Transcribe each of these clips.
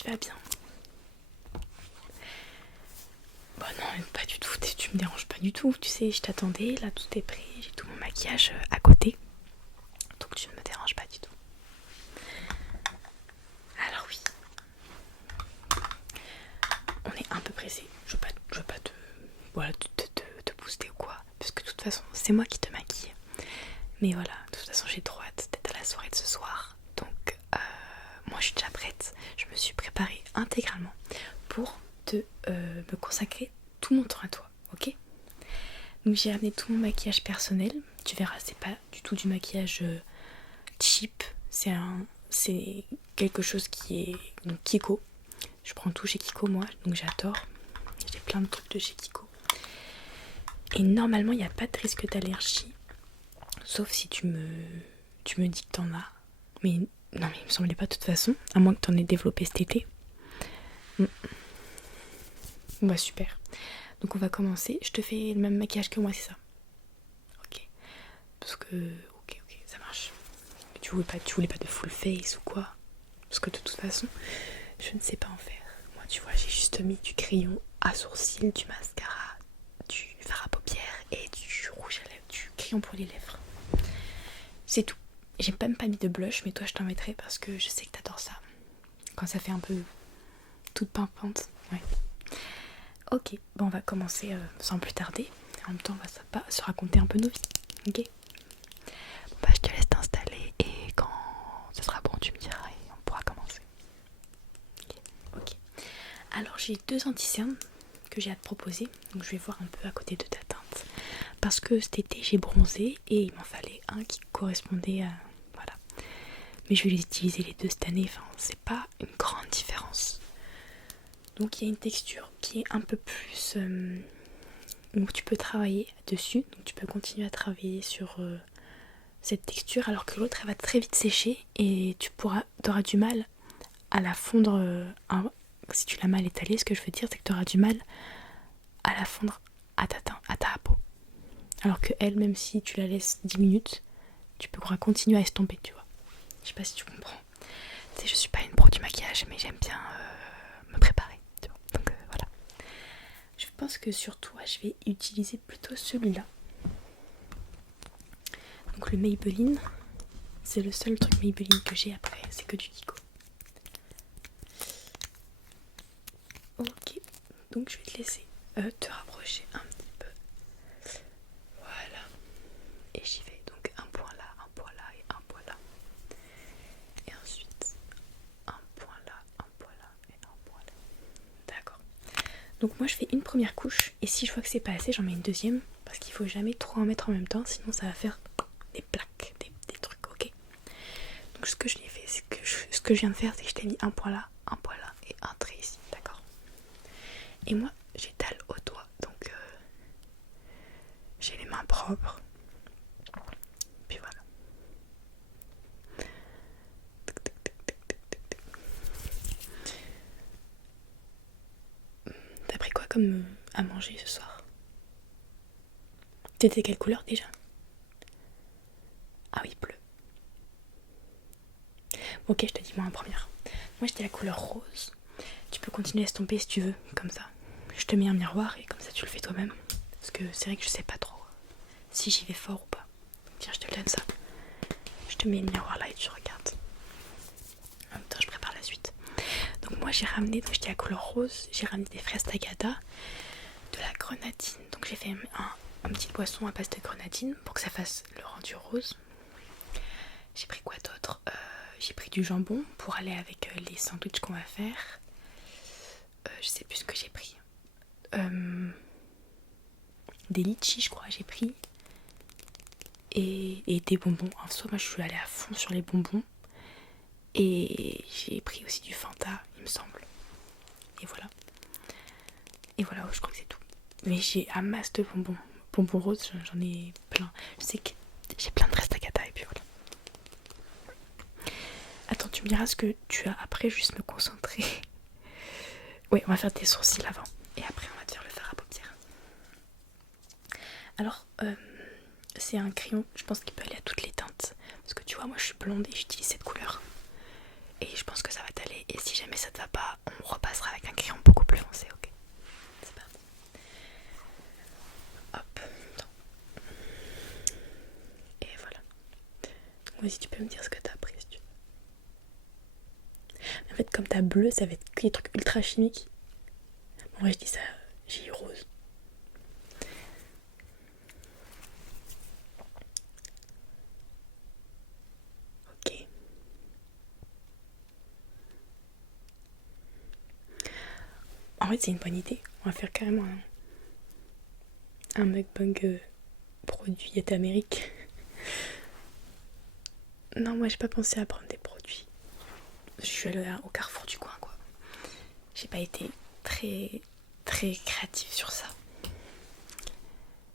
tu vas bien? Bon non, pas du tout, tu me déranges pas du tout. Tu sais, je t'attendais, là tout est prêt, j'ai tout mon maquillage à côté. Donc tu ne me déranges pas du tout. Alors oui, on est un peu pressé. Je veux pas te, voilà, te booster ou quoi. Parce que de toute façon, c'est moi qui te maquille. Mais voilà, de toute façon, j'ai trop hâte d'être à la soirée de ce soir. Donc moi je suis déjà prête. Je me suis préparée intégralement pour me consacrer tout mon temps à toi, ok? Donc j'ai ramené tout mon maquillage personnel. Tu verras, c'est pas du tout du maquillage cheap. C'est quelque chose qui est donc Kiko. Je prends tout chez Kiko moi, donc j'adore. J'ai plein de trucs de chez Kiko. Et normalement il n'y a pas de risque d'allergie. Sauf si tu me dis que t'en as. Mais non, mais il me semblait pas de toute façon. À moins que t'en aies développé cet été. Bah super. Donc on va commencer. Je te fais le même maquillage que moi, c'est ça? Ok. Parce que... Ok, ça marche. Tu voulais pas de full face ou quoi? Parce que de toute façon, je ne sais pas en faire. Moi, tu vois, j'ai juste mis du crayon à sourcils, du mascara, du fard à paupières et du rouge à lèvres, du crayon pour les lèvres. C'est tout. J'ai même pas mis de blush, mais toi, je t'en mettrai parce que je sais que t'adores ça. Quand ça fait un peu toute pimpante. Ouais. Ok, bon, on va commencer sans plus tarder. En même temps, on va se raconter un peu nos vies. Ok? Bon, bah, je te laisse t'installer et quand ce sera bon, tu me diras et on pourra commencer. Ok. Alors, j'ai 2 anti-cernes que j'ai à te proposer. Donc, je vais voir un peu à côté de ta teinte. Parce que cet été, j'ai bronzé et il m'en fallait un qui correspondait à. Voilà. Mais je vais les utiliser les deux cette année. Enfin, c'est pas une grande différence. Donc il y a une texture qui est un peu plus... donc tu peux travailler dessus, donc tu peux continuer à travailler sur cette texture, alors que l'autre elle va très vite sécher et tu auras du mal à la fondre. Si tu l'as mal étalée, ce que je veux dire c'est que tu auras du mal à la fondre à ta peau. Alors que elle, même si tu la laisses 10 minutes, tu pourras continuer à estomper, tu vois. Je sais pas si tu comprends. Tu sais, je suis pas une pro du maquillage, mais j'aime bien me préparer. Donc voilà. Je pense que sur toi, je vais utiliser plutôt celui-là. Donc le Maybelline, c'est le seul truc Maybelline que j'ai après, c'est que du Kiko. Ok, donc je vais te laisser te rapprocher un petit peu. Voilà. Et j'y vais. Donc un point là et un point là. Et ensuite un point là et un point là. D'accord. Donc moi je fais une première couche et si je vois que c'est pas assez, j'en mets une deuxième parce qu'il faut jamais trop en mettre en même temps, sinon ça va faire des plaques, des trucs, ok. Donc ce que je l'ai fait, ce que je viens de faire, c'est que je t'ai mis un point là et un trait ici, d'accord. Et moi j'étale au doigt, donc j'ai les mains propres. Puis voilà. T'as pris quoi comme à manger ce soir? T'étais quelle couleur déjà? Ah oui, bleu. Ok, je te dis moi en première. Moi j'étais la couleur rose. Tu peux continuer à estomper si tu veux, comme ça. Je te mets un miroir et comme ça tu le fais toi-même. Parce que c'est vrai que je sais pas trop si j'y vais fort ou pas. Tiens, je te donne ça. Je te mets le miroir là et tu regardes. En même temps, je prépare la suite. Donc moi j'ai ramené, donc j'étais la couleur rose, j'ai ramené des fraises tagada, de la grenadine. Donc j'ai fait un petit poisson à base de grenadine pour que ça fasse le rendu rose. J'ai pris quoi d'autre? J'ai pris du jambon pour aller avec les sandwichs qu'on va faire. Je sais plus ce que j'ai pris. Des litchis, je crois, j'ai pris. Et des bonbons. En soi, moi, je suis allée à fond sur les bonbons. Et j'ai pris aussi du Fanta, il me semble. Et voilà. Et voilà, je crois que c'est tout. Mais j'ai un masse de bonbons. Bonbons roses, j'en ai plein. Je sais que j'ai plein de restes à cata et puis voilà. Attends, tu me diras ce que tu as après, juste me concentrer. Oui, on va faire tes sourcils avant. Et après, on va te faire le fard à paupières. Alors, c'est un crayon, je pense qu'il peut aller à toutes les teintes. Parce que tu vois, moi je suis blonde et j'utilise cette couleur. Et je pense que ça va t'aller. Et si jamais ça te va pas, on repassera avec un crayon beaucoup plus foncé, ok? C'est parti. Hop, attends. Et voilà. Vas-y, tu peux me dire ce que t'as pris si tu veux. En fait, comme t'as bleu, ça va être que des trucs ultra chimiques. En vrai, je dis ça, j'ai eu rose. Ok. En fait, c'est une bonne idée. On va faire carrément un mukbang produit d'Amérique. Non, moi j'ai pas pensé à prendre des produits. Je suis allée au carrefour du coin, quoi. J'ai pas été très créative sur ça.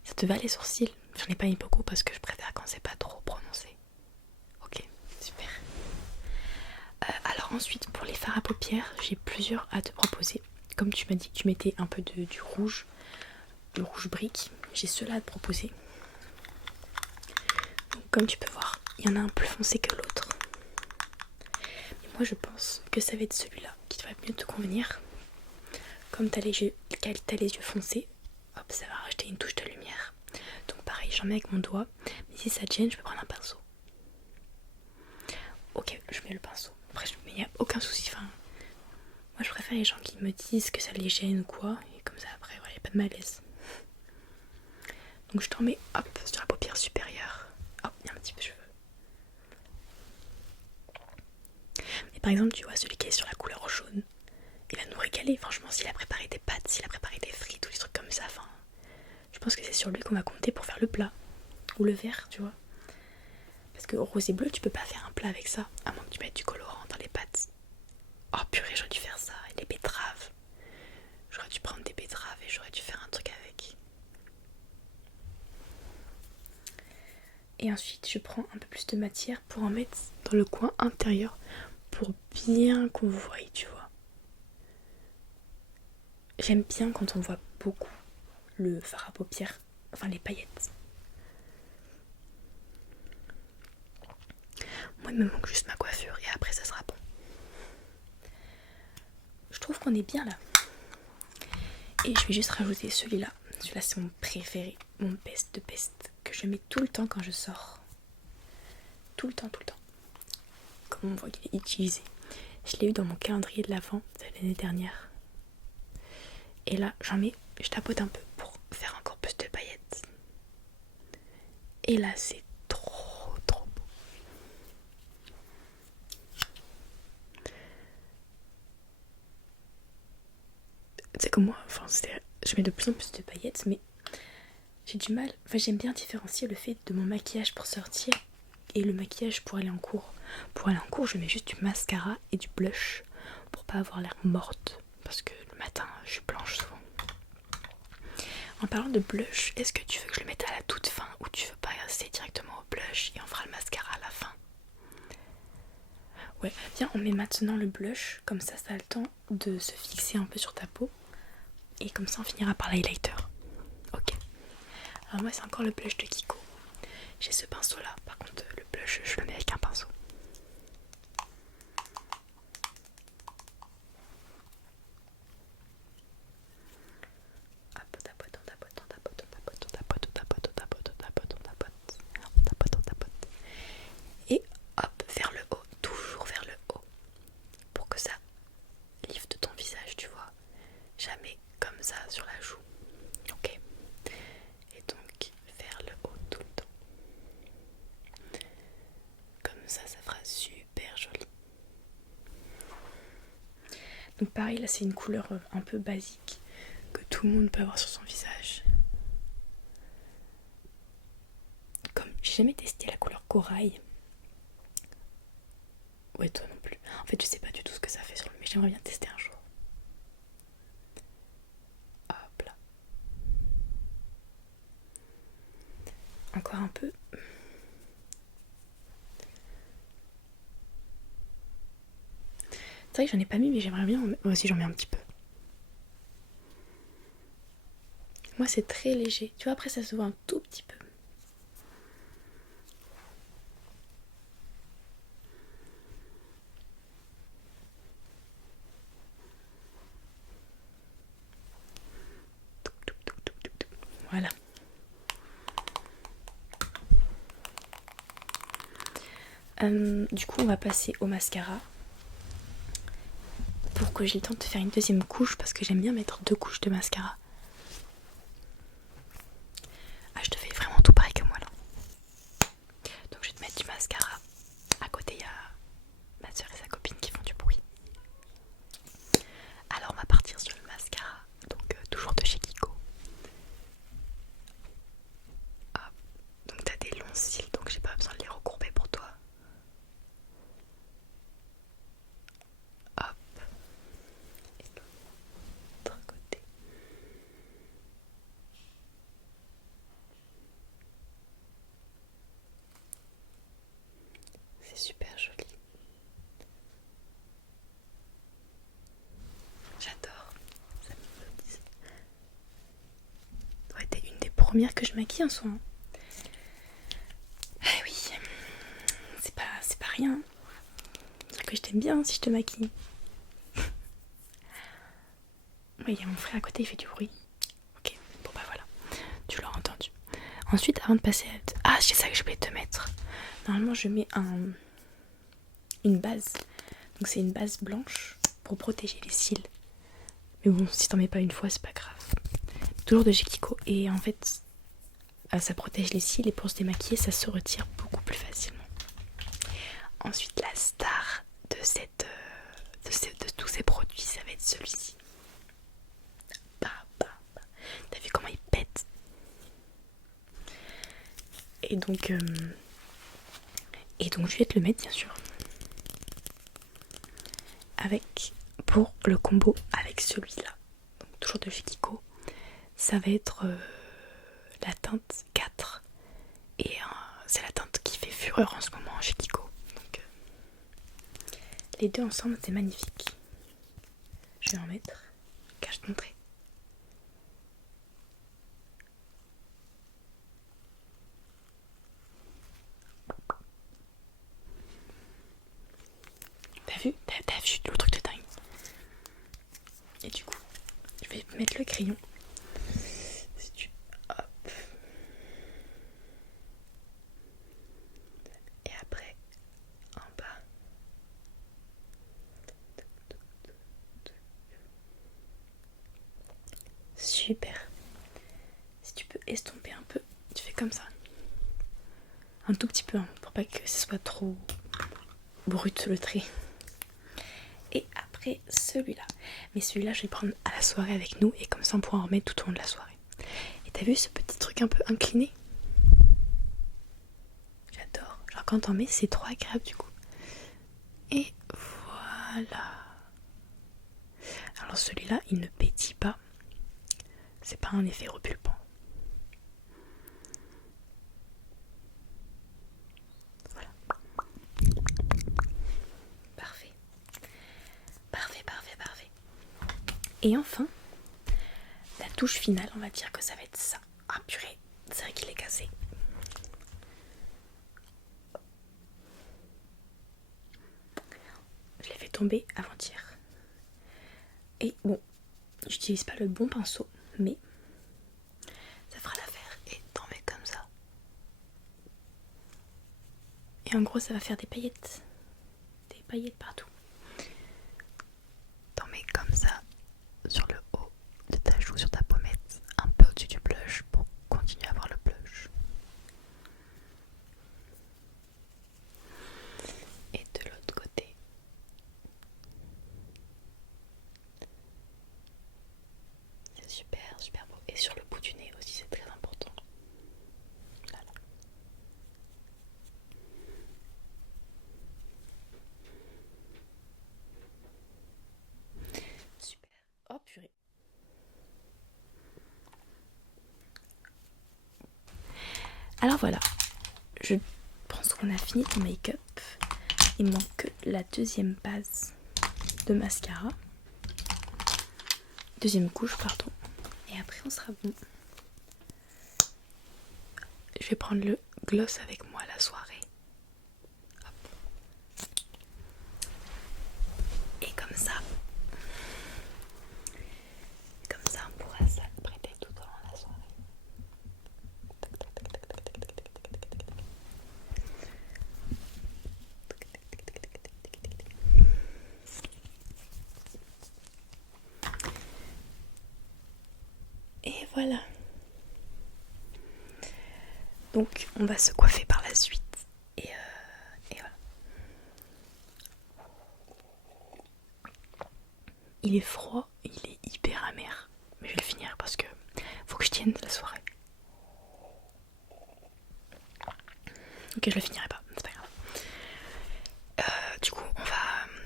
Ça te va les sourcils? J'en ai pas mis beaucoup parce que je préfère quand c'est pas trop prononcé. Ok, super. Alors ensuite, pour les fards à paupières, j'ai plusieurs à te proposer. Comme tu m'as dit que tu mettais un peu du rouge, le rouge brique, j'ai ceux-là à te proposer. Donc, comme tu peux voir, il y en a un plus foncé que l'autre. Mais moi je pense que ça va être celui-là qui devrait mieux te convenir. Comme t'as les yeux foncés, hop, ça va rajouter une touche de lumière. Donc pareil, j'en mets avec mon doigt. Mais si ça te gêne, je peux prendre un pinceau. Ok, je mets le pinceau. Après, il n'y a aucun souci. Enfin, moi, je préfère les gens qui me disent que ça les gêne ou quoi. Et comme ça, après, il n'y a pas de malaise. Donc je t'en mets, hop, sur la paupière supérieure. Hop, il y a un petit peu de cheveux. Mais par exemple, tu vois, celui qui est sur la couleur jaune, il va nous régaler. Franchement, s'il a préparé des pâtes, s'il a préparé des frites ou des trucs comme ça, enfin, je pense que c'est sur lui qu'on va compter pour faire le plat. Ou le vert, tu vois. Parce que rose et bleu, tu peux pas faire un plat avec ça, à moins que tu mettes du colorant dans les pâtes. Oh purée, j'aurais dû faire ça. Et les betteraves. J'aurais dû prendre des betteraves et j'aurais dû faire un truc avec. Et ensuite, je prends un peu plus de matière pour en mettre dans le coin intérieur pour bien qu'on voie, tu vois. J'aime bien quand on voit beaucoup le fard à paupières, enfin les paillettes. Moi, il me manque juste ma coiffure et après, ça sera bon. Je trouve qu'on est bien là. Et je vais juste rajouter celui-là. Celui-là, c'est mon préféré, mon best de best, que je mets tout le temps quand je sors. Tout le temps, tout le temps. Comme on voit qu'il est utilisé. Je l'ai eu dans mon calendrier de l'Avent de l'année dernière. Et là, j'en mets, je tapote un peu pour faire encore plus de paillettes. Et là, c'est trop beau. C'est comme moi, enfin, je mets de plus en plus de paillettes, mais j'ai du mal. Enfin, j'aime bien différencier le fait de mon maquillage pour sortir et le maquillage pour aller en cours. Pour aller en cours, je mets juste du mascara et du blush pour pas avoir l'air morte. Parce que le matin, je suis blanche souvent. En parlant de blush, est-ce que tu veux que je le mette à la toute fin ou tu veux passer directement au blush et on fera le mascara à la fin? Ouais, viens, on met maintenant le blush, comme ça a le temps de se fixer un peu sur ta peau. Et comme ça on finira par l'highlighter. Ok. Alors moi c'est encore le blush de Kiko. J'ai ce pinceau là, par contre le blush je le mets avec un pinceau. Hop, on tapote, on tapote, on tapote, on tapote, on tapote, on tapote, on tapote, on tapote, on tapote, on tapote, on tapote. Et hop, vers le haut, toujours vers le haut. Pour que ça lifte ton visage, tu vois. Jamais comme ça sur la joue. Ok. Et donc vers le haut tout le temps. Comme ça fera super joli. Donc pareil, là c'est une couleur un peu basique que tout le monde peut avoir sur son visage. Comme j'ai jamais testé la couleur corail. Ouais, toi non plus. En fait, je sais pas du tout ce que ça fait sur lui, mais j'aimerais bien tester un jour. Hop là. Encore un peu. C'est vrai que j'en ai pas mis, mais j'aimerais bien. Moi aussi, j'en mets un petit peu. Moi, c'est très léger. Tu vois, après, ça se voit un tout petit peu. Voilà. Du coup, on va passer au mascara pour que j'ai le temps de faire une deuxième couche parce que j'aime bien mettre 2 couches de mascara. Ah, je te fais vraiment tout pareil que moi là. Donc, je vais te mettre du mascara. À côté, il y a ma soeur et sa copine qui font du bruit. Alors, on va partir sur le mascara. Donc, toujours de chez Kiko. Hop. Donc, t'as des longs cils, donc j'ai pas besoin de les recourber pour toi. Hop. Et l'autre côté. C'est super joli. J'adore. Ça m'hypnotise. Ça aurait été une des premières que je maquille en soi. Ah oui. C'est pas rien. Sauf que je t'aime bien si je te maquille. Oui, il y a mon frère à côté, il fait du bruit. Ok, bon bah voilà. Tu l'as entendu. Ensuite, avant de passer à... Ah, c'est ça que je voulais te mettre. Normalement, je mets une base. Donc c'est une base blanche pour protéger les cils. Mais bon, si t'en mets pas une fois, c'est pas grave. Toujours de chez Kiko. Et en fait, ça protège les cils et pour se démaquiller, ça se retire beaucoup plus facilement. Ensuite, la star de tous ces produits, ça va être celui-ci. T'as vu comment il pète? Et donc je vais te le mettre bien sûr. Avec, pour le combo avec celui-là. Donc toujours de chez Kiko. Ça va être la teinte 4. Et c'est la teinte qui fait fureur en ce moment chez Kiko. Donc les deux ensemble, c'est magnifique. Je vais en mettre. Car je te montrer. T'as vu le truc de dingue. Et du coup, je vais mettre le crayon. Si tu... Hop. Et après, en bas. Super. Si tu peux estomper un peu, tu fais comme ça. Un tout petit peu, hein, pour pas que ce soit trop brut le trait. Et après celui-là. Mais celui-là, je vais le prendre à la soirée avec nous et comme ça on pourra en remettre tout au long de la soirée. Et t'as vu ce petit truc un peu incliné? J'adore. Genre quand t'en mets, c'est trop agréable du coup. Et voilà. Alors celui-là, il ne pétille pas. C'est pas un effet repulpant. Voilà. Parfait. Parfait. Et enfin, la touche finale, on va dire que ça va être ça. Ah purée, c'est vrai qu'il est cassé. Je l'ai fait tomber avant-hier. Et bon, j'utilise pas le bon pinceau, mais ça fera l'affaire. Et t'en mets comme ça. Et en gros, ça va faire des paillettes. Des paillettes partout. T'en mets comme ça sur le haut de ta joue, sur ta pommette, un peu au-dessus du blush pour continuer à avoir le blush. Et de l'autre côté. C'est super beau. Et sur le bout du nez aussi, c'est très important. Voilà. Super. Oh purée. Alors voilà, je pense qu'on a fini ton make-up. Il manque que la deuxième base de mascara. Deuxième couche, pardon. Et après on sera bon. Je vais prendre le gloss avec moi la soirée. Hop. Et comme ça on pourra s'apprêter tout au long de la soirée. voilà. Donc on va se coiffer par la suite. Et voilà. Il est froid, il est hyper amer. Mais je vais le finir parce que faut que je tienne la soirée. Ok, je le finirai pas, c'est pas grave. Du coup,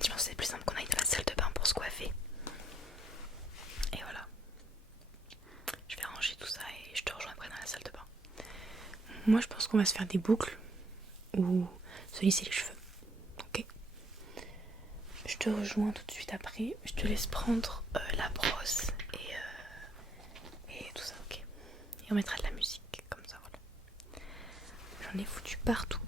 je pense que c'est plus simple qu'on aille dans la salle de bain pour se coiffer. Et voilà. Je vais ranger tout ça et je te rejoindrai dans la salle de bain. Moi, je pense qu'on va se faire des boucles ou se lisser les cheveux. Ok. Je te rejoins tout de suite après. Je te laisse prendre la brosse et tout ça, ok. Et on mettra de la musique, comme ça, voilà. J'en ai foutu partout.